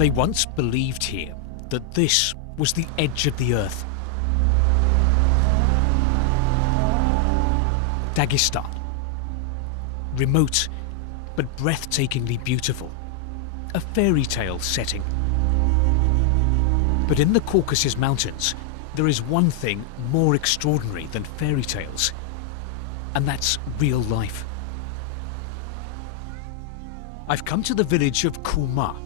They once believed here that this was the edge of the earth. Dagestan. Remote, but breathtakingly beautiful. A fairy tale setting. But in the Caucasus Mountains, there is one thing more extraordinary than fairy tales, and that's real life. I've come to the village of Kuma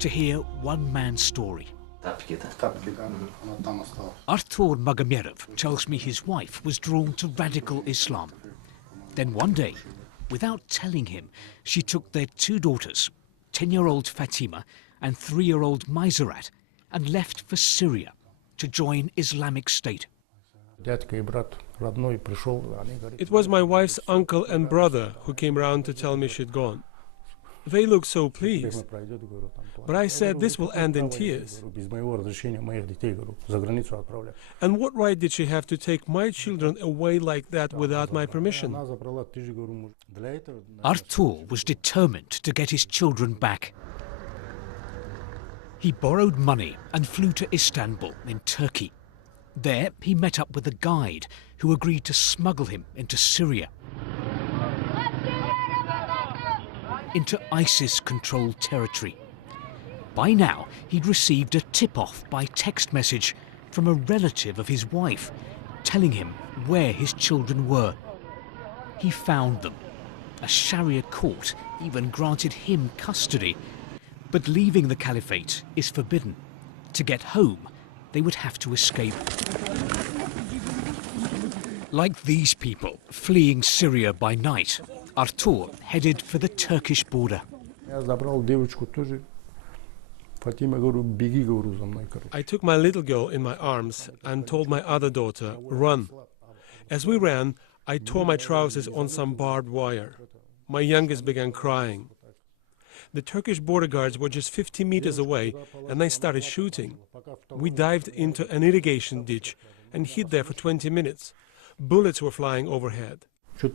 to hear one man's story. Artur Magomerov tells me his wife was drawn to radical Islam. Then one day, without telling him, she took their two daughters, 10-year-old Fatima and 3-year-old Maisarat, and left for Syria to join Islamic State. It was my wife's uncle and brother who came round to tell me she'd gone. They looked so pleased, but I said this will end in tears. And what right did she have to take my children away like that without my permission? Artur was determined to get his children back. He borrowed money and flew to Istanbul in Turkey. There he met up with a guide who agreed to smuggle him into Syria, into ISIS-controlled territory. By now, he'd received a tip-off by text message from a relative of his wife, telling him where his children were. He found them. A Sharia court even granted him custody. But leaving the caliphate is forbidden. To get home, they would have to escape. Like these people fleeing Syria by night, Artur headed for the Turkish border. I took my little girl in my arms and told my other daughter, run. As we ran, I tore my trousers on some barbed wire. My youngest began crying. The Turkish border guards were just 50 meters away and they started shooting. We dived into an irrigation ditch and hid there for 20 minutes. Bullets were flying overhead. We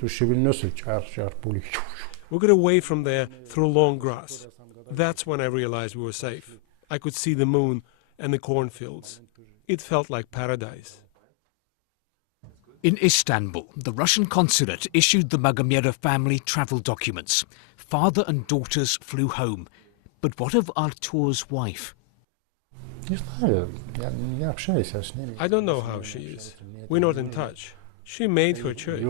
got away from there through long grass. That's when I realized we were safe. I could see the moon and the cornfields. It felt like paradise. In Istanbul, the Russian consulate issued the Magomerov family travel documents. Father and daughters flew home. But what of Artur's wife? I don't know how she is. We're not in touch. She made her choice.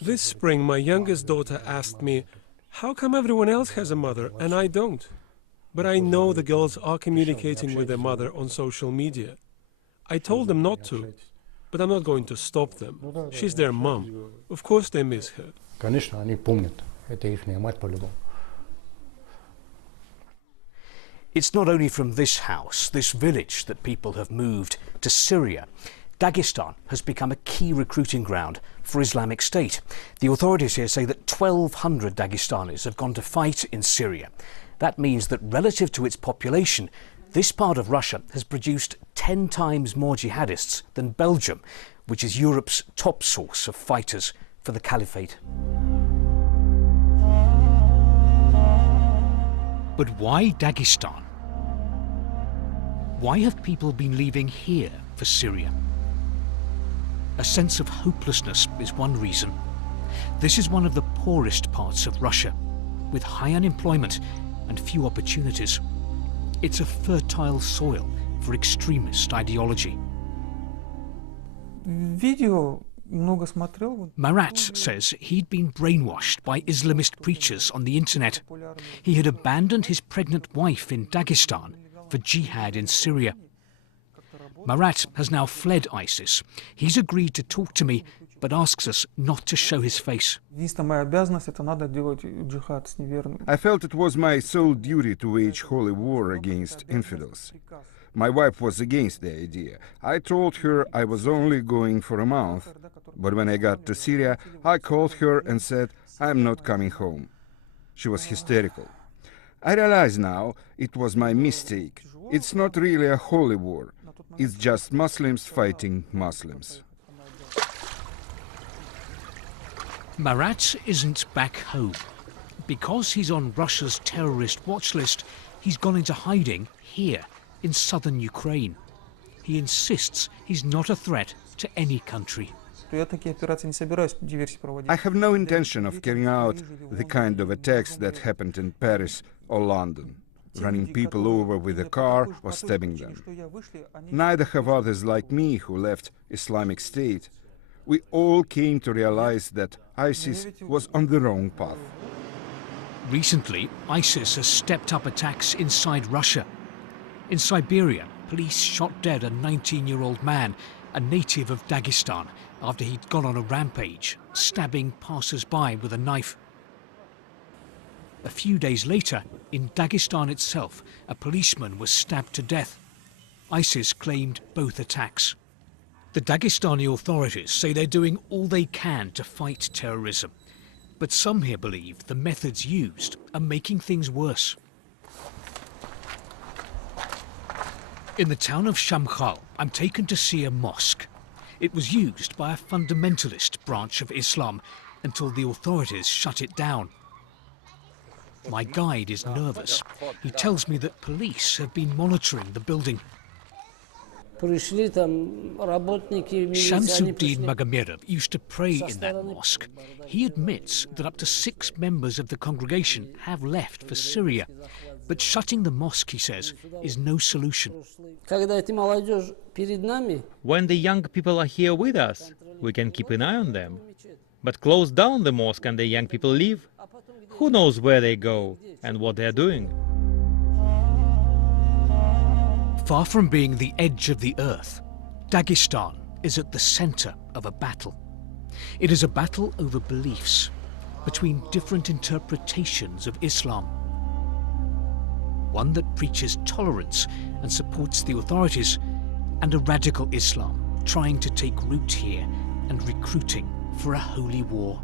This spring, my youngest daughter asked me, how come everyone else has a mother and I don't? But I know the girls are communicating with their mother on social media. I told them not to, but I'm not going to stop them. She's their mom. Of course they miss her. It's not only from this house, this village, that people have moved to Syria. Dagestan has become a key recruiting ground for Islamic State. The authorities here say that 1,200 Dagestanis have gone to fight in Syria. That means that relative to its population, this part of Russia has produced 10 times more jihadists than Belgium, which is Europe's top source of fighters for the caliphate. But why Dagestan? Why have people been leaving here for Syria? A sense of hopelessness is one reason. This is one of the poorest parts of Russia, with high unemployment and few opportunities. It's a fertile soil for extremist ideology. Marat says he'd been brainwashed by Islamist preachers on the internet. He had abandoned his pregnant wife in Dagestan for jihad in Syria. Marat has now fled ISIS. He's agreed to talk to me, but asks us not to show his face. I felt it was my sole duty to wage holy war against infidels. My wife was against the idea. I told her I was only going for a month, but when I got to Syria, I called her and said, I'm not coming home. She was hysterical. I realize now it was my mistake. It's not really a holy war. It's just Muslims fighting Muslims. Marat isn't back home. Because he's on Russia's terrorist watch list, he's gone into hiding here in southern Ukraine. He insists he's not a threat to any country. I have no intention of carrying out the kind of attacks that happened in Paris or London, running people over with a car or stabbing them. Neither have others like me who left Islamic State. We all came to realize that ISIS was on the wrong path. Recently, ISIS has stepped up attacks inside Russia. In Siberia, police shot dead a 19-year-old man, a native of Dagestan, after he'd gone on a rampage, stabbing passers-by with a knife. A few days later, in Dagestan itself, a policeman was stabbed to death. ISIS claimed both attacks. The Dagestani authorities say they're doing all they can to fight terrorism. But some here believe the methods used are making things worse. In the town of Shamkhal, I'm taken to see a mosque. It was used by a fundamentalist branch of Islam until the authorities shut it down. My guide is nervous. He tells me that police have been monitoring the building. Shamsuddin Magomedov used to pray in that mosque. He admits that up to 6 members of the congregation have left for Syria. But shutting the mosque, he says, is no solution. When the young people are here with us, we can keep an eye on them. But close down the mosque and the young people leave. Who knows where they go and what they are doing? Far from being the edge of the earth, Dagestan is at the center of a battle. It is a battle over beliefs, between different interpretations of Islam. One that preaches tolerance and supports the authorities, and a radical Islam trying to take root here and recruiting for a holy war.